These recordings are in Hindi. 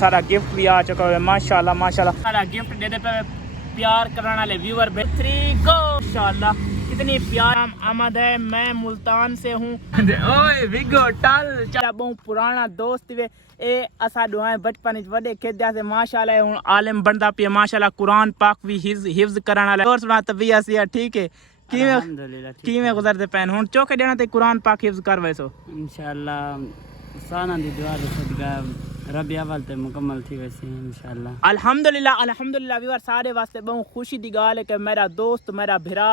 सारा गिफ्ट भी आ चुका है माशाल्लाह माशाल्लाह। सारा गिफ्ट दे दे पे प्यार करने वाले व्यूअर बेहतरी को माशाल्लाह कितनी प्यार आमद है। मैं मुल्तान से हूँ। ओए विगो टल बहुत पुराना दोस्त वे ए असा दुआएं बचपन वडे खेद्या से माशाल्लाह हुन आलिम बनदा पिया माशाल्लाह कुरान पाक भी हिफ्ज करन वाला और सुना तबियत से ठीक है किवें गुजरदे पैन हुन चौके देना ते कुरान पाक हिफ्ज कर वैसो इंशाल्लाह साना दी दुआ दे सदका रबी अव्वल ते मुकम्मल थी वैसे इंशाल्लाह। अल्हम्दुलिल्लाह अल्हम्दुलिल्लाह व्यूअर सारे वास्ते बहुत खुशी दी गाल है कि मेरा दोस्त मेरा भिरा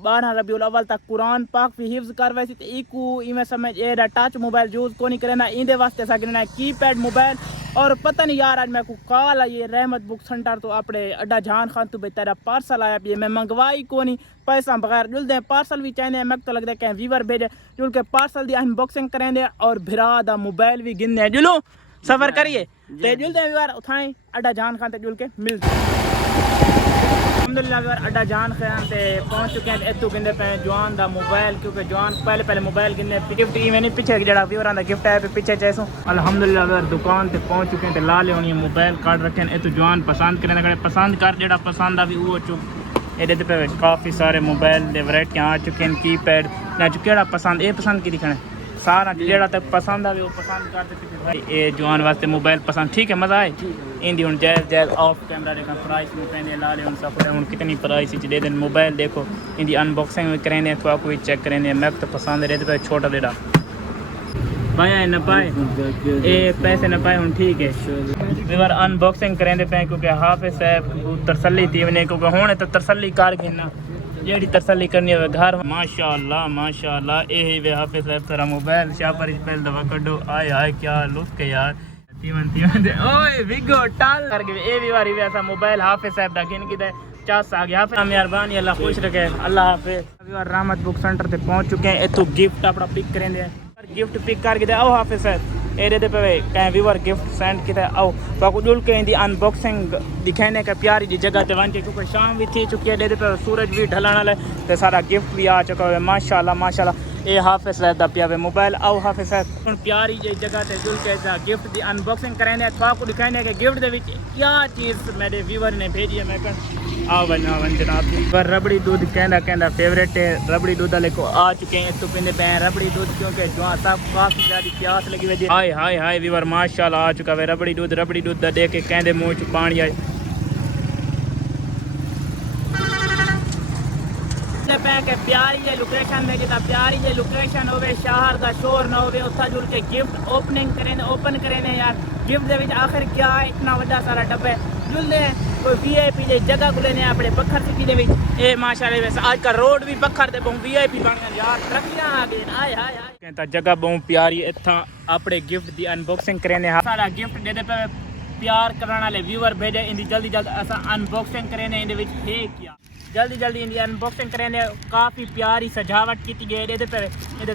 12 रबीउल अव्वल तक कुरान पाक भी हिफ्ज कर वैसी तो इकू इमें समझ ए टच मोबाइल यूज को नहीं करना इंदे वास्ते सकना कीपैड मोबाइल। और पता नहीं यार आज मैं को कॉल आई है रहमत बुक सेंटर तो अपने अड्डा जान खान तो तेरा पार्सल आया भी मैं मंगवाई को नहीं पैसा बगैर जुल दे पार्सल भी चाहिए मैं तो लगता है कहीं वीवर भेजे जुल के पार्सल दी अनबॉक्सिंग करेंगे और भिरा दा मोबाइल भी गिनने जुलो सफर करिए ते जुल दे वीवर उठाएं अड्डा जान खान ते जुल के मिलते अल्हम्दुलिल्लाह अड्डा जान खान ते पहुंच चुके हैं इतू गिनदे पे जवान दा मोबाइल क्योंकि जवान पहले मोबाइल गिनने गिफ्ट मैंने पीछे जड़ा व्यूअरां दा गिफ्ट है पीछे जैसो अल्हम्दुलिल्लाह दुकान ते पहुंच चुके हैं ते ला ले होनी मोबाइल कार्ड रखे इतू जवान पसंद करने पसंद कर जड़ा पसंद आ भी वो चुक एडे पे काफ़ी सारे मोबाइल दे वैरायटियां आ चुके हैं कीपैड ना जो केड़ा पसंद ए पसंद की दिखना सारा जेड़ा तक पसंद आवे वो पसंद कर दे भाई ए जवान वास्ते मोबाइल पसंद ठीक है मजा आए इंदी हुन जायज ऑफ कैमरा देखा प्राइस में पहने ला ले हुन सब हुन कितनी प्राइस दे देन मोबाइल देखो इंदी अनबॉक्सिंग में करेंगे तो कोई चेक करेंगे मैं तो पसंद रहते पे छोटा देड़ा पाया न पाए ए पैसे न पाए हुन ठीक है व्यूअर अनबॉक्सिंग करेंगे पे क्योंकि हाफिज साहब तसल्ली थी मैंने क्योंकि हुन तो तसल्ली कर गिना जेड़ी तसल्ली करनी है घर माशाल्लाह ए वे हाफिज साहब तेरा मोबाइल शापर पहले दवा कड्डो आए हाय क्या लुक है यार तीवन ओए विगो टल करके ए भी वारी वैसा मोबाइल हाफिज साहब दा गिन किदे चास आ गया हाफिज मेहरबानी अल्लाह खुश रखे अल्लाह हाफिज व्यूअर रहमत बुक सेंटर ते पहुंच चुके हैं एतु गिफ्ट अपना पिक करेंगे गिफ्ट पिक करके दे आओ हाफिज साहब एरे दे पे कहीं व्यूअर गिफ्ट सेंड किते आओ तो जुल के इंदी अनबॉक्सिंग दिखाने का प्यारी जी जगह ते वंचे क्योंकि शाम भी थी चुकी है दे पे सूरज भी ढलण वाला ते सारा गिफ्ट भी आ चुका है माशाल्लाह ए हाफिज साहब दा पिया मोबाइल आओ हाफिज साहब हुन प्यारी जी जगह ते जुल के गिफ्ट दी अनबॉक्सिंग करेंगे थोड़ा को दिखाने के गिफ्ट दे विच क्या चीज मेरे व्यूअर ने भेजी है मैं आओ वन जनाब जी पर रबड़ी दूध कहना फेवरेट है रबड़ी दूध वाले को आ चुके हैं तो पिंदे पे रबड़ी दूध क्योंकि जो सब काफी ज्यादा प्यास लगी हुई है हाय व्यूअर माशाल्लाह आ चुका है रबड़ी दूध दे के कहंदे मुंह च पानी आए के प्यारी जे लोकेशन में जिता प्यारी जे लोकेशन होवे शहर का शोर ना होवे उथा जुल के गिफ्ट ओपन करें यार गिफ्ट दे विच आखिर क्या है इतना बड़ा सारा डब्बा जुल दे कोई वीआईपी जे जगह को लेने अपने बखर सिटी दे विच ए माशाल्लाह वैसे आज का रोड भी बखर दे बहुत वीआईपी बन गया यार तरक्कियां आ गई आए हाय कहता जगह बहुत प्यारी इथा अपने गिफ्ट दी अनबॉक्सिंग करेने सारा गिफ्ट दे दे पे प्यार करने वाले व्यूअर भेजे इंदी जल्दी असा अनबॉक्सिंग करेने इंदे विच है क्या जल्दी इंदी अनबॉक्सिंग करेंगे काफ़ी प्यारी सजावट की गई ये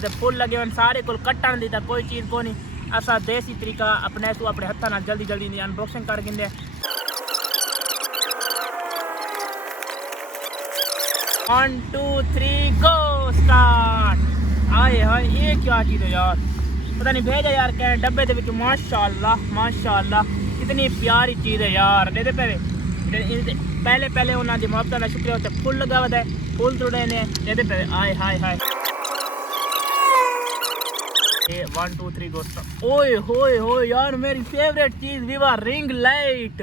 फुल लगे हुए सारे को कट्टन दी कोई चीज़ को नहीं असा देसी तरीका अपने तो अपने हथा ना जल्दी इंदी अनबॉक्सिंग कर गिंदे 1 2 3 गो स्टार्ट आए हाय ये क्या चीज़ है यार पता नहीं भेजा यार क्या डब्बे दे विच माशाल्लाह कितनी प्यारी चीज़ है यार दे पे पहले उन्होंने मोहब्बत का शुक्रिया होता फुल लगा हुआ है फुल जुड़े ने ये पे आए हाय 1 2 3 गो ओए होए यार मेरी फेवरेट चीज विवा रिंग लाइट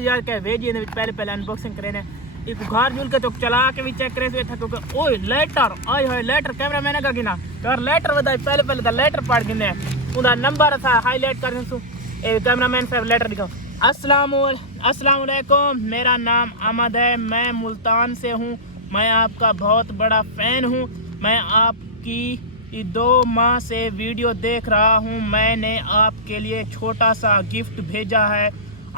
यार क्या भेजी ने पहले अनबॉक्सिंग करे ने एक घर जुल के तो चला के भी चेक करे था क्योंकि ओए लाइटर आए हाय लाइटर कैमरा मैंने का गिना यार लाइटर बताई पहले तो लाइटर पड़ गिने उनका नंबर था हाईलाइट कर दूं ए कैमरामैन साहब लाइटर दिखाओ अस्सलाम वालेकुम मेरा नाम अहमद है मैं मुल्तान से हूँ मैं आपका बहुत बड़ा फ़ैन हूँ मैं आपकी 2 माह से वीडियो देख रहा हूँ मैंने आपके लिए छोटा सा गिफ्ट भेजा है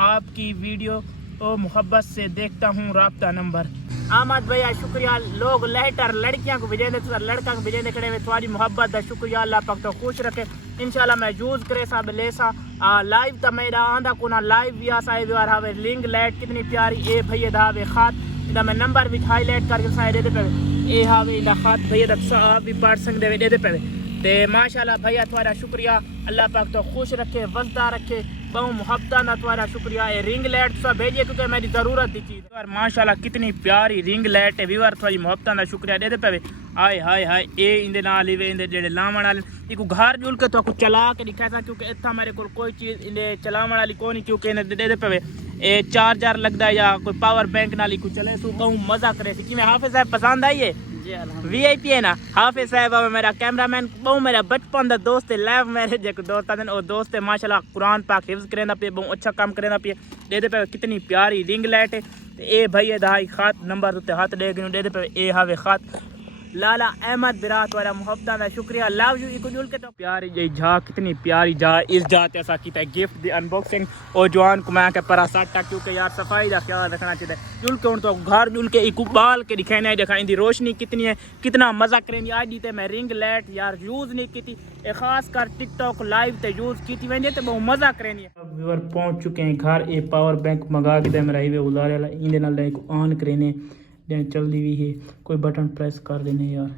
आपकी वीडियो को मोहब्बत से देखता हूँ राब्ता नंबर अहमद भैया शुक्रिया लोग लेटर लड़कियां को भेजे तो लड़का को भेजे खड़े हुए तुम्हारी मोहब्बत का शुक्रिया अल्लाह पाक तो खुश रखे इंशाल्लाह मैं यूज़ करे सब लेसा लाइव तो मेरा आंदा को ना लाइव भी आसा हावे लिंक लाइट कितनी प्यारी ए भैया दावे खात इदा मैं नंबर भी हाईलाइट करके साइड दे पे ए हावे इदा खात भैया दा आप भी पढ़ सकते दे पे ते माशाल्लाह भैया तुम्हारा शुक्रिया अल्लाह पाक तो खुश रखे वसदा रखे बहुत मुहब्बत ना तुम्हारा शुक्रिया है। रिंग लाइट सब भेजिए क्योंकि मेरी ज़रूरत थी चीज़ यार। माशाल्लाह कितनी प्यारी रिंग लाइट है व्यूअर, थोड़ी मुहब्बत ना शुक्रिया दे दे पे। हाय हाय हाय ए इंदे नाल ही इंदे जेड़े लावण वाले इको घर जुल के तो चला के दिखाया था क्योंकि इतना मेरे को कोई चीज़ इंदे चलावण वाली कोई नहीं क्योंकि इन्हें दे दे पे ए चार्जर लगता है या कोई पावर बैंक नाल ही चले सो बहुत मज़ा करे थी। कि मैं हाफिज़ साहब पसंद आई है VIP है ना हाफिज़ साहब मेरा कैमरामैन बहु मेरा बचपन का दोस्त है लाइव मेरे जो दोस्त आते और दोस्त है माशाल्लाह कुरान पाक हिफ्ज़ करेंदा पे बहुत अच्छा काम करेंदा पे। दे दे पे कितनी प्यारी रिंग लाइट है। ए भाई दहाई खात नंबर उत्ते हाथ दे दे पे ए हावे खात लाला अहमद बिरात वाला मुहब्बत का शुक्रिया लव यू इको जुल के तो प्यारी जी जा कितनी प्यारी जा इस जात ऐसा किया गिफ्ट दी अनबॉक्सिंग और जवान को मैं के परा साटा क्योंकि यार सफाई का ख्याल रखना चाहिए। जुल के तो घर जुल के एक बाल के दिखाने देखा इंदी रोशनी कितनी है कितना मजा करेंगे। आज दी मैं रिंग लाइट यार यूज़ नहीं की खास कर टिकटॉक लाइव ते यूज़ की वे तो बहुत मजा करेंगे। व्यूअर पहुंच चुके हैं घर। ये पावर बैंक मंगा के मेरा हाईवे गुजारे वाला इंदे नाल ऑन करेने चलती भी है कोई बटन प्रेस कर देने यार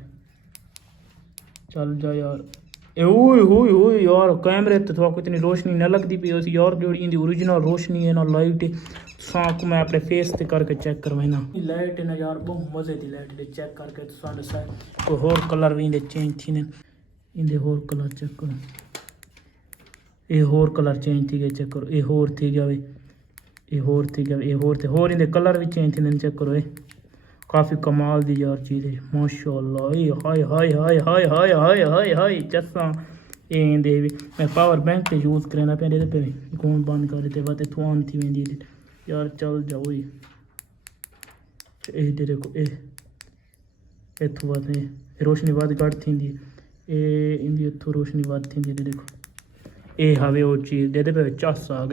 चल जा यार। ओए यार कैमरे तो थोड़ा इतनी रोशनी न लगती पी उस यार जो इंदी ओरिजिनल रोशनी है ना लाइट साक मैं अपने फेस ते करके चेक करवाई ना लाइट है ना यार बहुत मजे की लाइट दे चेक करके तो साढ़े साइड कोई होर कलर भी इंदे चेंज थी ने इंदे होर कलर चेक करो ये होर कलर चेंज थी गए चेक करो ये होर थी गया ये होर थी गया ये होर थे होर इंदे कलर भी चेंज थी ने चेक करो ये काफ़ी कमाल दी यार चीज़ है माशाल्लाह। हाय हाय हाय हाय हाय हाय हाय हाय चस्सा ये इंदे भी मैं पावर बैंक पे यूज़ करना पे दे पे कौन बंद कर देते बातें थोन थी वेंदी यार चल जाओ ये दे देखो ए इतों बात है रोशनी बाद घट थी ए इंदी इतों रोशनी बाद थी दे देखो ये हवे वो चीज़ दे पे चस आ गई।